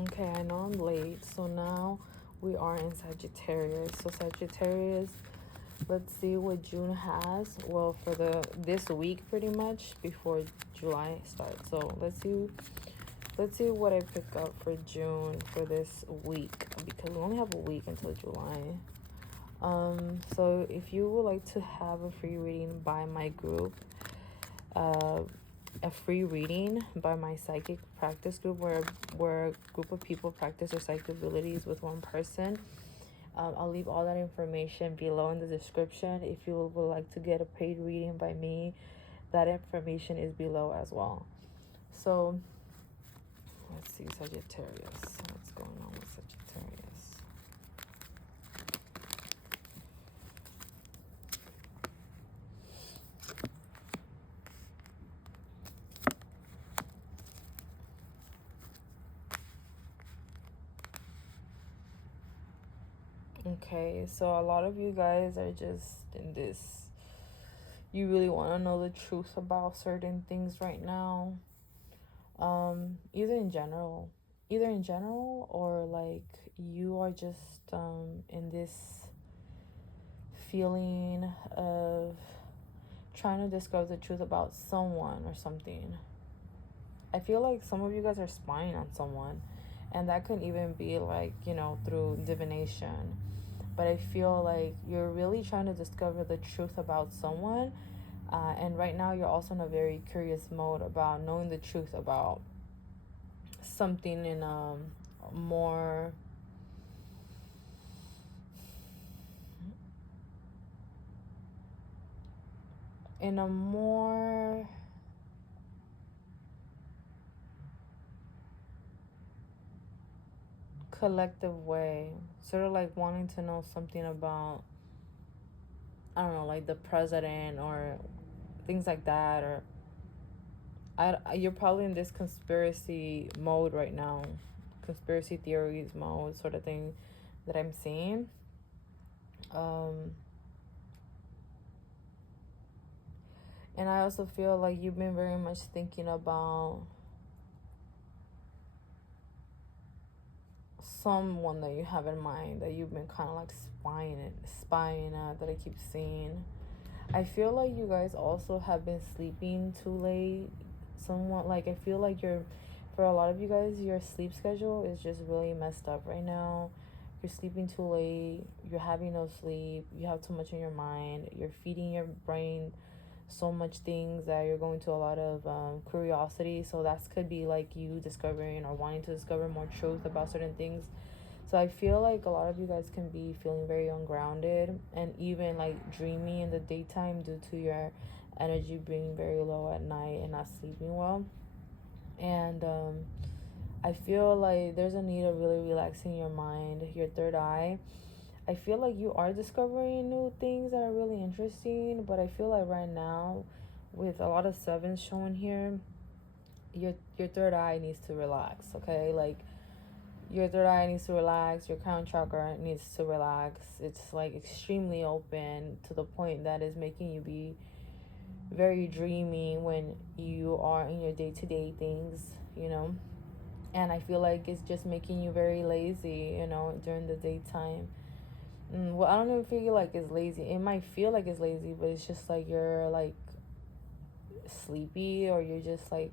Okay, I know I'm late, so now we are in Sagittarius. So Sagittarius, let's see what June has. Well, for this week pretty much before July starts. So let's see what I pick up for June for this week, because we only have a week until July. So if you would like to have a free reading by my group, a free reading by my psychic practice group, where a group of people practice their psychic abilities with one person. I'll leave all that information below in the description. If you would like to get a paid reading by me, that information is below as well. So let's see, Sagittarius. What's going on with Sagittarius? Okay, so a lot of you guys are just in this, you really want to know the truth about certain things right now. Either in general or like you are just in this feeling of trying to discover the truth about someone or something. I feel like some of you guys are spying on someone, and that could even be like, you know, through divination. But I feel like you're really trying to discover the truth about someone, and right now you're also in a very curious mode about knowing the truth about something in more in a more collective way, sort of like wanting to know something about, I don't know, like the president or things like that. Or you're probably in this conspiracy mode right now, conspiracy theories mode sort of thing that I'm seeing. And I also feel like you've been very much thinking about someone that you have in mind, that you've been kind of like spying at, that I keep seeing. I feel like you guys also have been sleeping too late. Somewhat, like, I feel like for a lot of you guys, your sleep schedule is just really messed up right now. You're sleeping too late, you're having no sleep, you have too much in your mind, you're feeding your brain so much things that you're going to a lot of curiosity. So that could be like you discovering or wanting to discover more truth about certain things. So I feel like a lot of you guys can be feeling very ungrounded and even like dreamy in the daytime due to your energy being very low at night and not sleeping well. And I feel like there's a need of really relaxing your mind, your third eye. I feel like you are discovering new things that are really interesting, but I feel like right now, with a lot of sevens showing here, your third eye needs to relax, okay? Like, your third eye needs to relax, your crown chakra needs to relax. It's like extremely open to the point that is making you be very dreamy when you are in your day-to-day things, you know? And I feel like it's just making you very lazy, you know, during the daytime. Well, I don't even feel like it's lazy. It might feel like it's lazy, but it's just like you're like sleepy, or you're just like,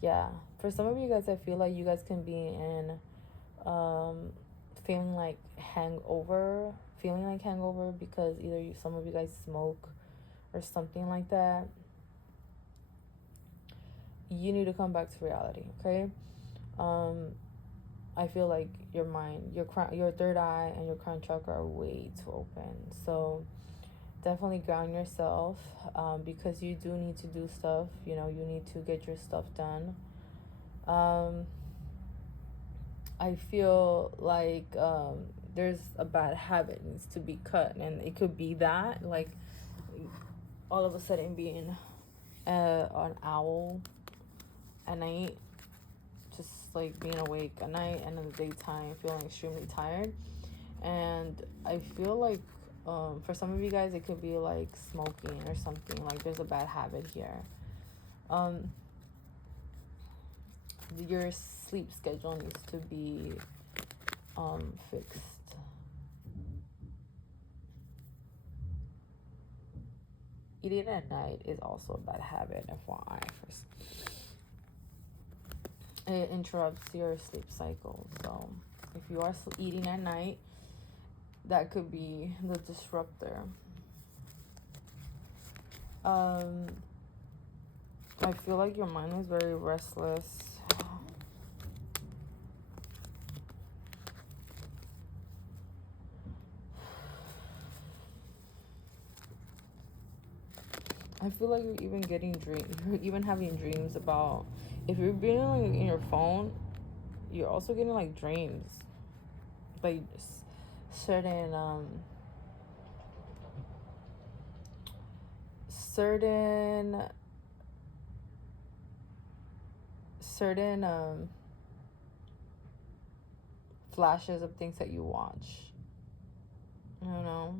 yeah. For some of you guys, I feel like you guys can be in feeling like hangover because either some of you guys smoke or something like that. You need to come back to reality, okay? I feel like your mind, your third eye and your crown chakra are way too open. So definitely ground yourself, because you do need to do stuff. You know, you need to get your stuff done. I feel like there's a bad habit needs to be cut, and it could be that, like, all of a sudden being an owl at night, just like being awake at night and in the daytime feeling extremely tired. And I feel like for some of you guys, it could be like smoking or something. Like, there's a bad habit here. your sleep schedule needs to be fixed. Eating at night is also a bad habit, FYI. It interrupts your sleep cycle. So if you are eating at night, that could be the disruptor. I feel like your mind is very restless. I feel like you're even you're even having dreams about, if you're being like in your phone, you're also getting like dreams, like certain flashes of things that you watch. I don't know.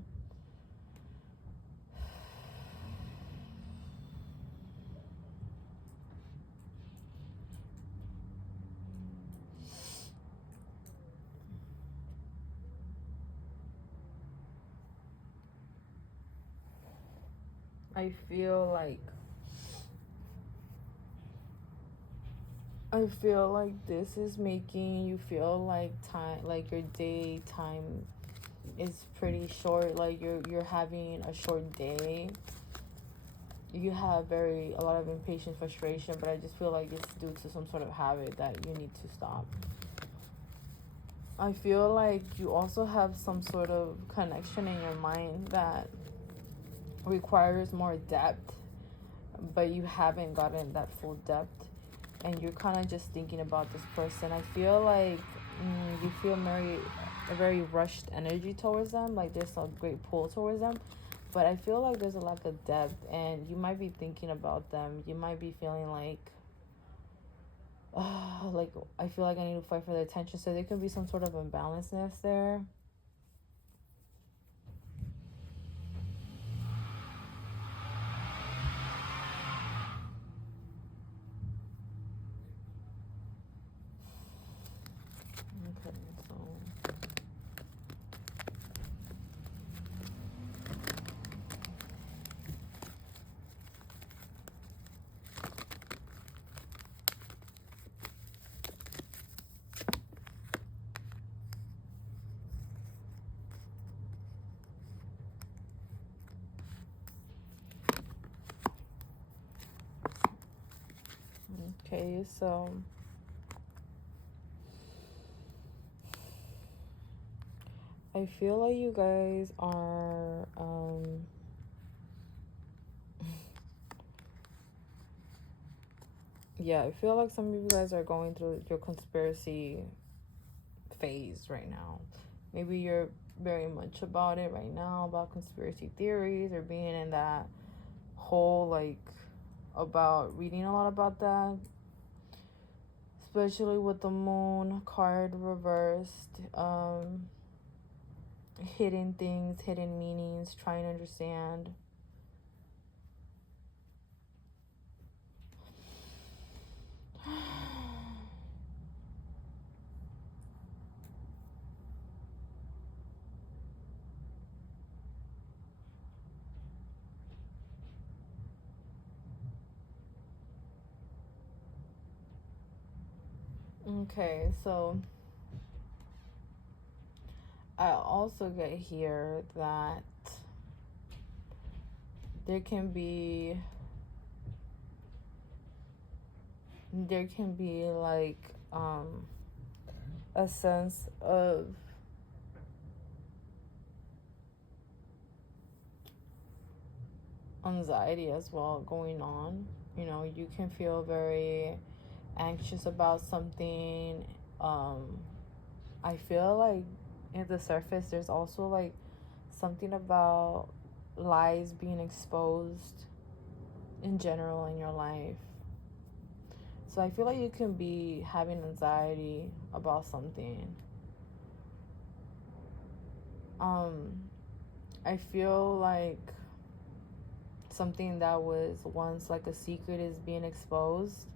I feel like this is making you feel like your daytime is pretty short. Like you're having a short day. You have a lot of impatience, frustration, but I just feel like it's due to some sort of habit that you need to stop. I feel like you also have some sort of connection in your mind that requires more depth, but you haven't gotten that full depth, and you're kind of just thinking about this person. I feel like you feel a very rushed energy towards them, like there's a great pull towards them, but I feel like there's a lack of depth, and you might be thinking about them. You might be feeling like, like, I feel like I need to fight for their attention. So there could be some sort of imbalanceness there. Okay, so okay, so I feel like you guys are yeah, I feel like some of you guys are going through your conspiracy phase right now. Maybe you're very much about it right now, about conspiracy theories, or being in that whole, like, about reading a lot about that, especially with the moon card reversed. Hidden things, hidden meanings, trying to understand. Okay, so I also get here that there can be like a sense of anxiety as well going on. You know, you can feel very anxious about something. I feel like at the surface there's also like something about lies being exposed in general in your life. So I feel like you can be having anxiety about something. I feel like something that was once like a secret is being exposed,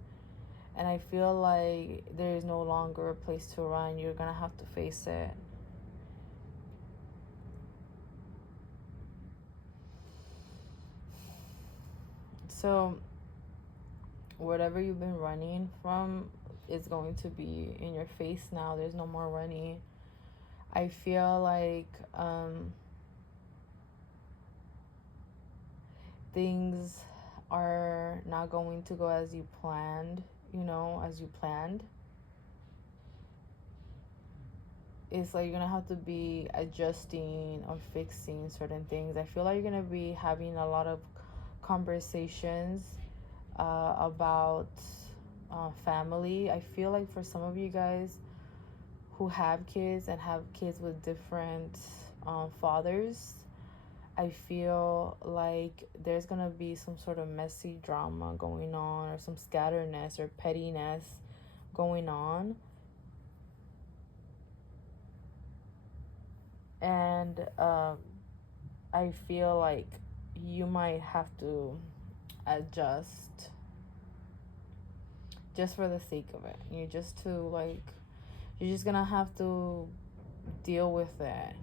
And I feel like there is no longer a place to run. You're gonna have to face it. So whatever you've been running from is going to be in your face now. There's no more running. I feel like things are not going to go as you planned, It's like you're gonna have to be adjusting or fixing certain things. I feel like you're gonna be having a lot of conversations about family. I feel like for some of you guys who have kids and have kids with different fathers, I feel like there's gonna be some sort of messy drama going on, or some scatterness or pettiness going on. And I feel like you might have to adjust just for the sake of it. You're just gonna have to deal with it.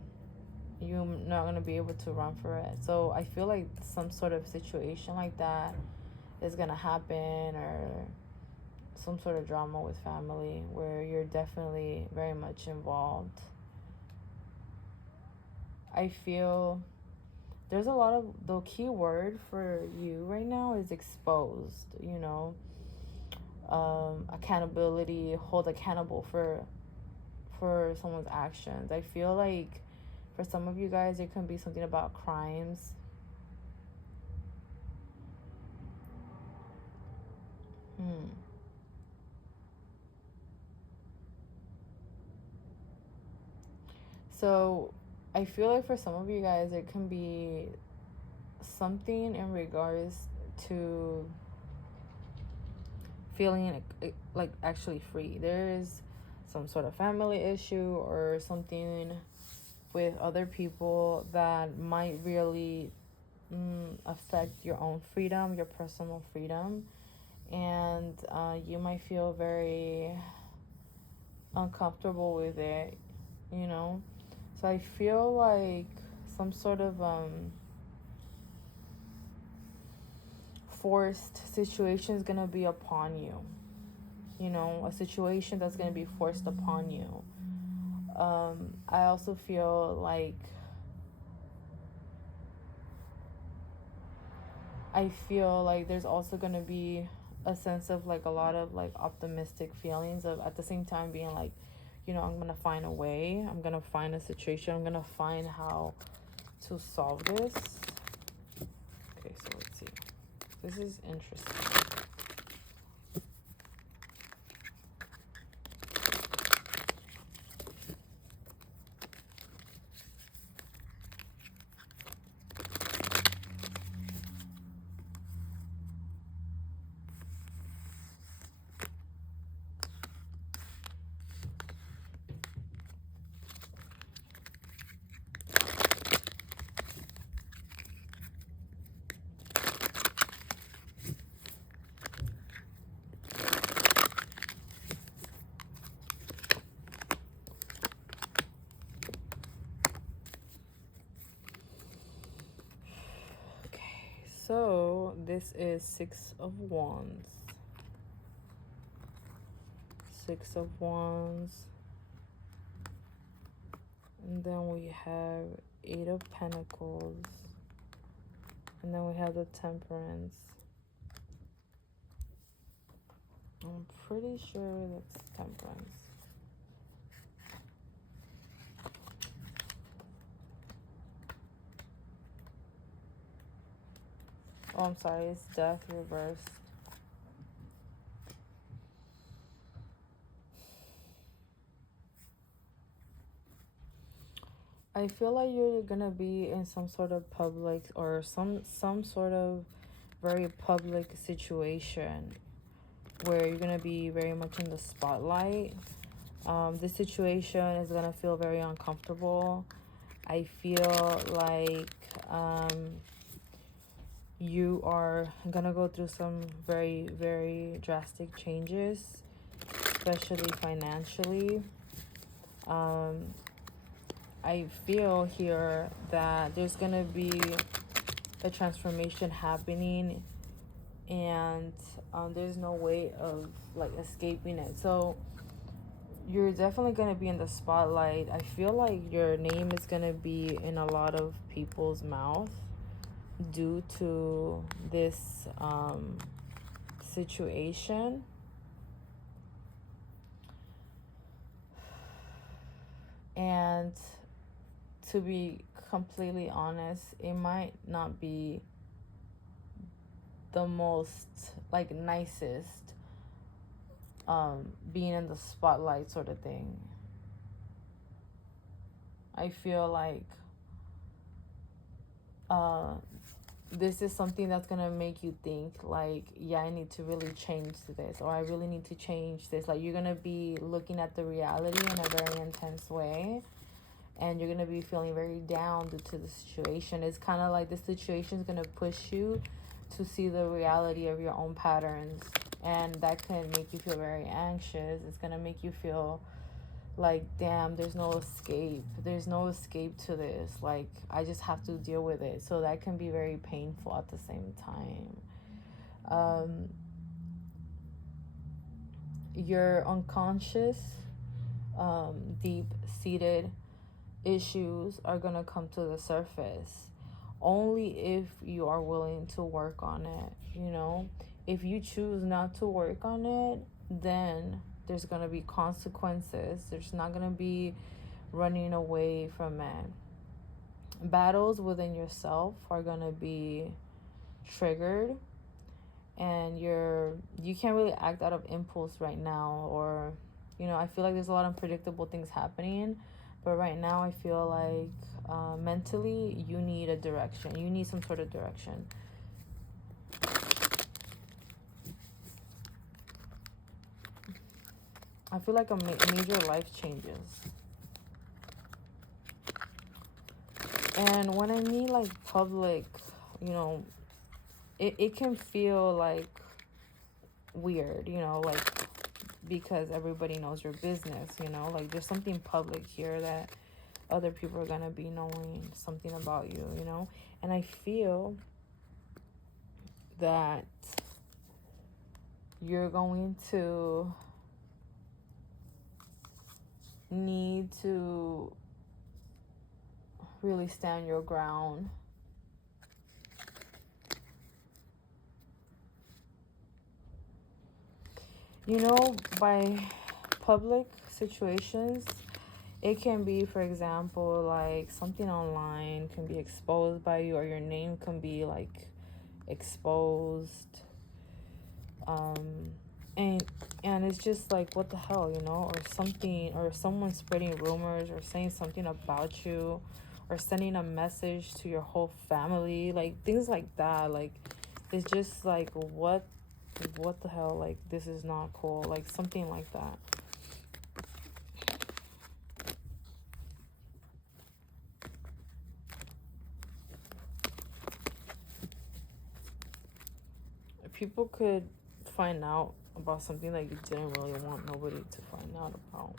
You're not gonna be able to run for it. So I feel like some sort of situation like that is gonna happen, or some sort of drama with family where you're definitely very much involved. I feel there's a lot of, the key word for you right now is exposed, accountability, hold accountable for someone's actions. I feel like for some of you guys, it can be something about crimes. So I feel like for some of you guys, it can be something in regards to feeling like actually free. There is some sort of family issue or something with other people that might really affect your own freedom, your personal freedom. And you might feel very uncomfortable with it, So I feel like some sort of forced situation is going to be upon you. A situation that's going to be forced upon you. I also feel like there's also going to be a sense of like a lot of like optimistic feelings of at the same time being like, I'm going to find a way. I'm going to find a situation. I'm going to find how to solve this. Okay, so let's see. This is interesting. So this is Six of Wands. Six of Wands. And then we have Eight of Pentacles. And then we have the Temperance. I'm pretty sure that's Temperance. Oh, I'm sorry, it's Death reversed. I feel like you're gonna be in some sort of public or some sort of very public situation where you're gonna be very much in the spotlight. This situation is gonna feel very uncomfortable. I feel like you are gonna go through some very, very drastic changes, especially financially. I feel here that there's gonna be a transformation happening, and there's no way of like escaping it. So you're definitely gonna be in the spotlight. I feel like your name is gonna be in a lot of people's mouth due to this situation. And to be completely honest, it might not be the most like nicest being in the spotlight sort of thing. I feel like this is something that's gonna make you think like, yeah, I need to really change this, or I really need to change this. Like, you're gonna be looking at the reality in a very intense way, and you're gonna be feeling very down due to the situation. It's kind of like the situation is gonna push you to see the reality of your own patterns, and that can make you feel very anxious. It's gonna make you feel like, damn, there's no escape. There's no escape to this. Like, I just have to deal with it. So that can be very painful at the same time. Your unconscious, deep-seated issues are going to come to the surface only if you are willing to work on it, you know? If you choose not to work on it, then there's going to be consequences. There's not going to be running away from it. Battles within yourself are going to be triggered, and you can't really act out of impulse right now, or, you know, I feel like there's a lot of unpredictable things happening, but right now I feel like mentally you need a direction. You need some sort of direction. I feel like major life changes. And when I mean like public, you know, it can feel like weird, you know, like because everybody knows your business, you know, like there's something public here that other people are gonna be knowing something about you, you know. And I feel that you're going to need to really stand your ground. You know, by public situations, it can be, for example, like something online can be exposed by you, or your name can be like exposed. And it's just like, what the hell, you know, or something, or someone spreading rumors or saying something about you, or sending a message to your whole family, like things like that. Like, it's just like, what the hell, like, this is not cool, like something like that. People could find out about something that you didn't really want nobody to find out about.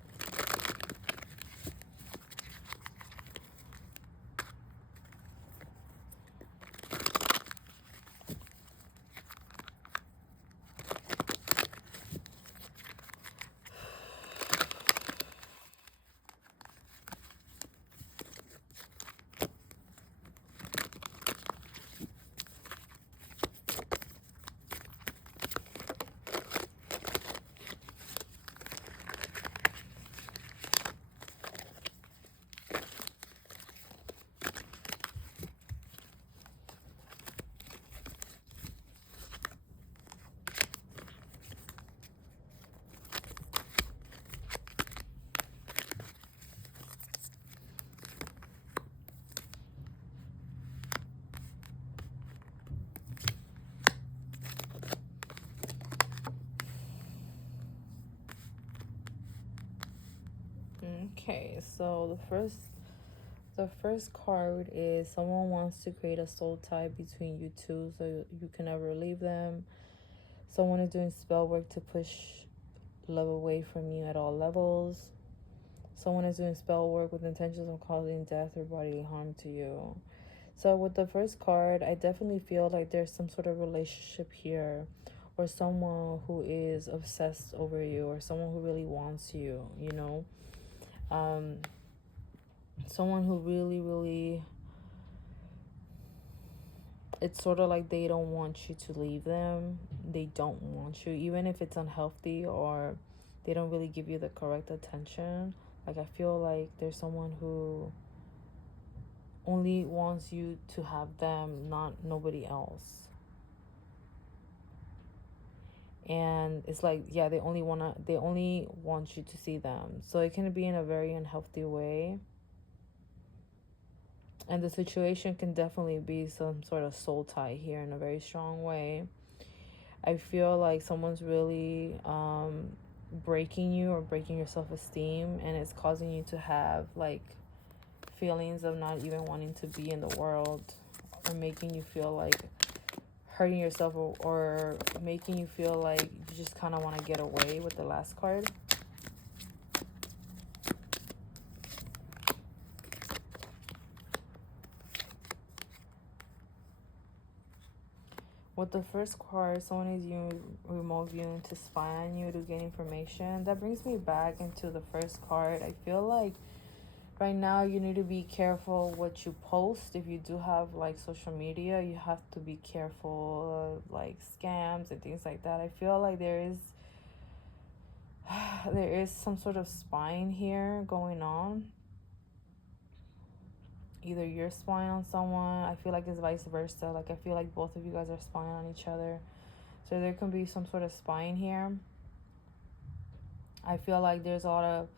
Okay, so the first The first card is someone wants to create a soul tie between you two so you can never leave them. Someone is doing spell work to push love away from you at all levels. Someone is doing spell work with intentions of causing death or bodily harm to you. So with the first card, I definitely feel like there's some sort of relationship here, or someone who is obsessed over you, or someone who really wants you, you know. Someone who really, it's sort of like they don't want you to leave them. They don't want you, even if it's unhealthy or they don't really give you the correct attention. Like, I feel like there's someone who only wants you to have them, not nobody else. And it's like, yeah, they only want you to see them. So it can be in a very unhealthy way. And the situation can definitely be some sort of soul tie here in a very strong way. I feel like someone's really breaking you or breaking your self-esteem, and it's causing you to have like feelings of not even wanting to be in the world, or making you feel like hurting yourself, or making you feel like you just kind of want to get away with the last card. With the first card, someone is using remote viewing to spy on you to gain information. That brings me back into the first card. I feel like right now you need to be careful what you post. If you do have like social media, you have to be careful of like scams and things like that. I feel like there is some sort of spying here going on. Either you're spying on someone. I feel like it's vice versa. Like, I feel like both of you guys are spying on each other. So there can be some sort of spying here. I feel like there's a lot of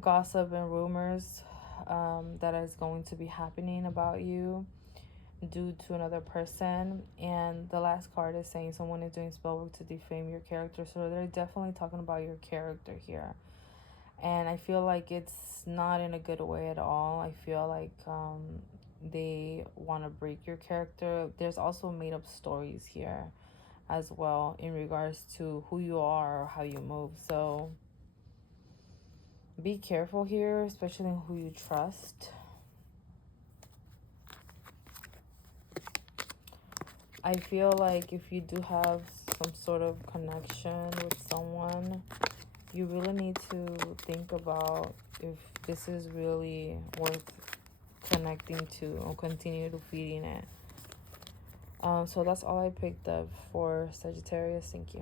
gossip and rumors that is going to be happening about you due to another person. And the last card is saying someone is doing spell work to defame your character. So they're definitely talking about your character here. And I feel like it's not in a good way at all. I feel like they want to break your character. There's also made up stories here as well in regards to who you are or how you move. So be careful here, especially who you trust. I feel like if you do have some sort of connection with someone, you really need to think about if this is really worth connecting to or continue to feeding it. So that's all I picked up for Sagittarius. Thank you.